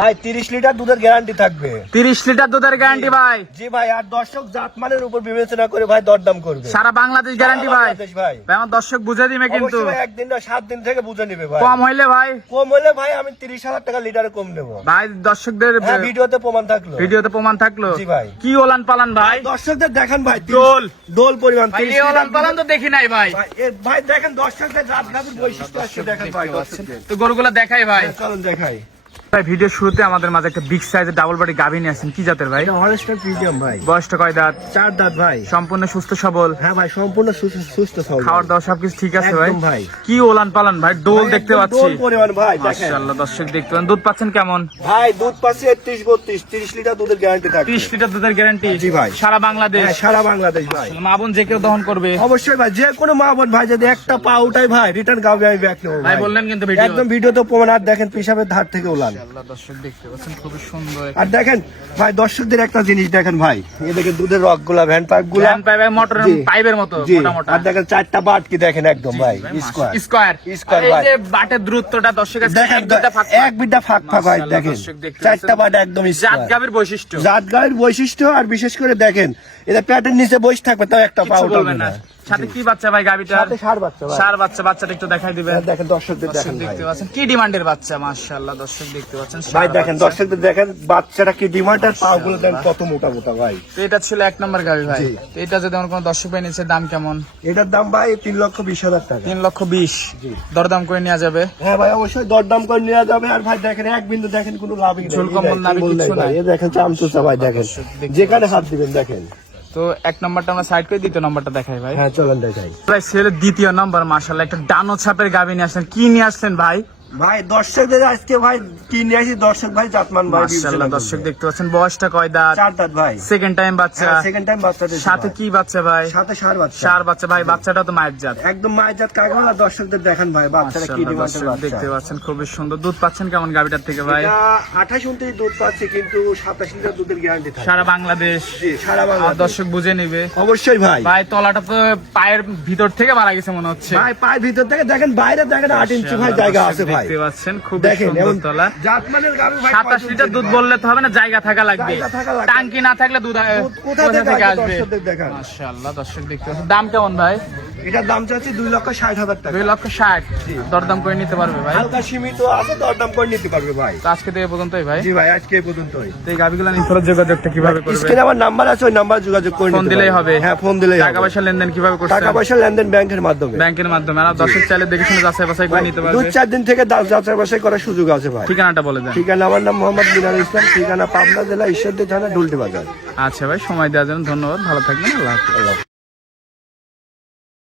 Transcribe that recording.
ভাই তিরিশ লিটার দুধের গ্যারান্টি থাকবে। তিরিশ লিটার দুধের গ্যারান্টি ভাই। জি ভাই আর দর্শক জাতমানের উপর বিবেচনা করে ভাই দরদাম করবে। সারা বাংলাদেশ গ্যারান্টি ভাই। ভাই। আমার দর্শক বুঝে দিবে কিন্তু। একদিন না দিন থেকে বুঝে নিবে ভাই। কম হইলে ভাই। কম হলে ভাই আমি তিরিশ হাজার টাকা লিটারে কম নেব। ভাই দর্শকদের হ্যাঁ ভিডিওতে প্রমাণ থাকল। ভিডিওতে প্রমাণ থাকল। জি ভাই। কি ওলান পালান ভাই? দর্শকদের দেখেন ভাই দোল। দোল পরিমাণ 30 ওলান পালান তো দেখি নাই ভাই। ভাই, দেখেন দর্শকদের বৈশিষ্ট্য আসছে দেখেন ভাই তো গরুগুলো দেখাই ভাই। চলুন দেখাই। ভাই ভিডিও শুরুতে আমাদের মাঝে একটা বিগ সাইজের ডাবল বডি গাভী নিয়ে আসেন। কি জাতের ভাই? হরেস্টার প্রিমিয়াম ভাই। বয়সটা কয় দাঁত? চার দাঁত ভাই। সম্পূর্ণ সুস্থ সবল? হ্যাঁ ভাই সম্পূর্ণ সুস্থ- সুস্থ সবল। খাওয়ার দাওয়া সবকিছু ঠিক আছে ভাই? ভাই। কি ওলান পালান ভাই ডোল দেখতে পাচ্ছি। দোল পরিমাণ ভাই মাশাআল্লাহ দর্শক দেখতে পাচ্ছেন দুধ পাচ্ছেন কেমন? ভাই দুধ পাচ্ছে একত্রিশ বত্রিশ তিরিশ লিটার দুধের গ্যারান্টি থাকবে। 30 লিটার দুধের গ্যারান্টি জি ভাই। সারা বাংলাদেশ? হ্যাঁ, সারা বাংলাদেশ ভাই। মা বোন যে কেউ দহন করবে। অবশ্যই ভাই যে কোনো মা বোন ভাই যদি একটা পা উঠাই ভাই রিটার্ন গাবে আমি ব্যাক নেব ভাই বললেন কিন্তু ভিডিও একদম ভিডিও তো প্রমাণ আর দেখেন পেশাবের ধার থেকে উলান আল্লাহ দর্শক দেখতে পাচ্ছেন খুবই সুন্দর আর দেখেন ভাই দর্শকদের একটা জিনিস দেখেন ভাই। এদিকে দুধের রকগুলা ভ্যান পাইপগুলা ল্যাম্প পাইপ মোটরের পাইপের মতো জি। মোটা মোটা আর দেখেন চারটা বাট কি দেখেন একদম ভাই স্কোয়ার। স্কোয়ার। Square এই যে বাটের দূরত্বটা দেখেন এক ফাঁক বিটা ফাঁক ফাঁক দেখেন। চারটা বাট একদম। বৈশিষ্ট্য। বৈশিষ্ট্য আর বিশেষ করে দেখেন এটা প্যাটের নিচে বসে থাকবে তাও একটা পা কিছু উঠাবে বলবেন না না। সাথে কি বাচ্চা ভাই গাভীটার সাথে সার বাচ্চা ভাই। সার বাচ্চা বাচ্চাটা একটু দেখাই দিবেন। দেখেন দর্শকদের দেখেন দেখতে পাচ্ছেন। কি ডিমান্ডের বাচ্চা মাশাআল্লাহ দর্শক দেখতে পাচ্ছেন। ভাই দেখেন দর্শকদের দেখেন বাচ্চাটা কি ডিমান্ড আর দেন কত মোটা মোটা ভাই। তো এটা ছিল এক নম্বর গাভী ভাই। তো এটা যদি আমার কোনো দর্শক ভাই দাম কেমন? এটার দাম ভাই তিন লক্ষ বিশ হাজার টাকা। তিন লক্ষ বিশ। দরদাম করে নেওয়া যাবে? হ্যাঁ ভাই অবশ্যই দরদাম করে নেওয়া যাবে। আর ভাই দেখেন এক বিন্দু দেখেন কোনো লাভই নেই। ঝোল কম্বল নাভি কম্বল ভাই নাই। দেখেন চামচুসা ভাই দেখেন। যেখানে হাত দিবেন দেখেন। তো এক নম্বরটা আমরা সাইড করে দ্বিতীয় নম্বরটা দেখাই ভাই। হ্যাঁ চলেন দেখাই। ভাই ছেলের দ্বিতীয় নম্বর মার্শাল্লাহ একটা ডানো ছাপের গাভী নিয়ে আসলেন। কি নিয়ে আসলেন ভাই? ভাই দর্শকদের আজকে ভাই নিয়ে আসি? দর্শক ভাই জাতমান ভাই মার্শাল্লাহ দর্শক দেখতে পাচ্ছেন বয়সটা কয় দাঁত? চার দাঁত ভাই। সেকেন্ড টাইম বাচ্চা। সেকেন্ড টাইম বাচ্চা সাথে কি বাচ্চা ভাই? সাথে সার বাচ্চা। চার বাচ্চা ভাই বাচ্চাটা তো মায়ের জাত। একদম মায়ের জাত কাগজ আর দর্শকদের দেখেন ভাই বাচ্চাটা কি মাশাআল্লাহ, ডিমান্ডের বাচ্চা। দেখতে পাচ্ছেন খুবই সুন্দর। দুধ পাচ্ছেন কেমন গাভীটার থেকে ভাই? এটা আঠাশ উনত্রিশ দুধ পাচ্ছে কিন্তু সাতাশ লিটার দুধের গ্যারান্টি থাকে সারা বাংলাদেশ। সারা বাংলাদেশ। দর্শক বুঝে নিবে। অবশ্যই ভাই। ভাই তলাটা তো পায়ের ভিতর থেকে মারা গেছে মনে হচ্ছে। ভাই পায়ের ভিতর থেকে দেখেন বাইরে দেখেন আট ইঞ্চি ভাই জায়গা আছে ভাই। দেখতে পাচ্ছেন খুব সুন্দর তলা। সাতাশ লিটার দুধ বললে তো হবে না জায়গা থাকা লাগবে। টাঙ্কি না থাকলে দুধ কোথা থেকে আসবে আসবে? মাশাআল্লাহ দর্শক দেখতে পাচ্ছেন। দাম কেমন ভাই? এটার দাম চাচ্ছি দুই লক্ষ ষাট হাজার টাকা। দুই লক্ষ ষাট। দরদাম করে নিতে পারবে ভাই? হালকা সীমিত আছে দরদাম করে নিতে পারবে ভাই। তো আজকে থেকে পর্যন্তই ভাই? জি ভাই আজকে এই পর্যন্তই। তো এই গাভিগুলো নিয়ে যোগাযোগটা কীভাবে করবে? স্ক্রিনে আমার নাম্বার আছে ওই নাম্বার যোগাযোগ করে ফোন দিলেই হবে। হ্যাঁ ফোন দিলেই টাকা পয়সা লেনদেন কীভাবে করছে টাকা পয়সা লেনদেন ব্যাংকের মাধ্যমে। ব্যাংকের মাধ্যমে। আর দর্শক চাইলে দেখে শুনে যাচাই বাছাই করে নিতে পারবে। চার দিন থেকে যাচাই বাছাই করার সুযোগ আছে ভাই। ঠিকানাটা বলে দেন। ঠিকানা আমার নাম মোহাম্মদ বিনার ইসলাম। ঠিকানা পাবনা জেলা ঈশ্বরদী থানা ডুলটি বাজার। আচ্ছা ভাই সময় দেওয়ার জন্য ধন্যবাদ। ভালো থাকবেন। আল্লাহ হাফেজ।